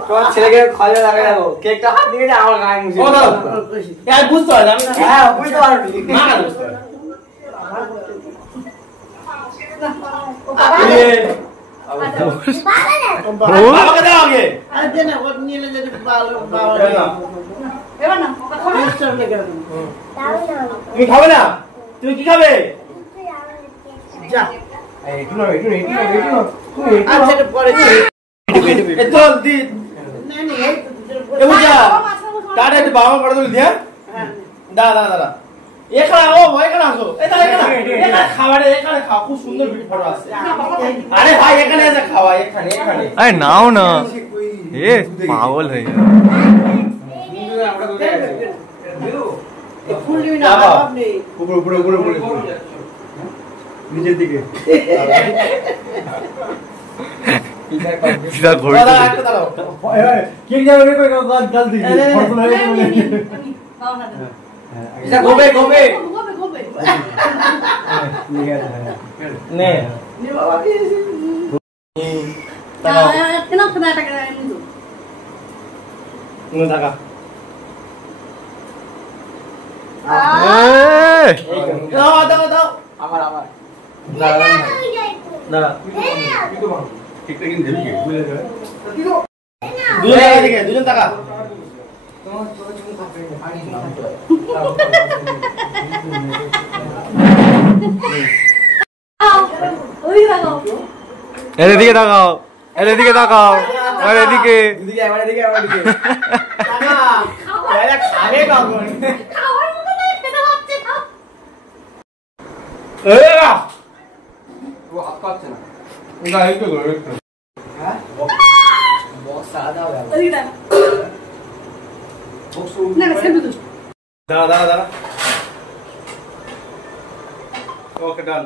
তোমার ছেলেকে খাওয়া লাগে দেখো কেকটা হাত দিয়ে আমার গায়ে মুছে বুঝতে পারছি আমি হ্যাঁ বুঝতে পারবি বাবাকে দাও আগে তুমি খাবে না তুমি কি খাবে বাবা পড়ে তুলি দিয়া দাদা দাদা এখানে ও এখানে আসো খাবারে এখানে খাও খুব সুন্দর ফটো আছে আরে ভাই এখানে এসে খাওয়া এখানে এখানে আরে নাও না এ পাগল হয়ে গেল উপরে নিচের দিকে सीधा घोड़े दादा একটা দাও কেক যাবে কই গাল দিই ফটো লাগে এটা গোবে গোবে নে বাবা kenapa kena tak itu? নে টাকা দাও দাও দাও আমার দাদা ঠিকঠাক কিন্তু দেবি বুঝলে দুজন টাকা এদিকে তাকাও এদিকে তাকাও আর এদিকে এদিকে আমার এদিকে টাকা এরা খাবে কখন খাওয়ার মতো না খেতে হচ্ছে না এরা ও হাত পাচ্ছে না এটা একটু করে হ্যাঁ বক্স সাদা হবে ওই না না সেটা তো দাঁড়া দাঁড়া দাঁড়া ওকে ডান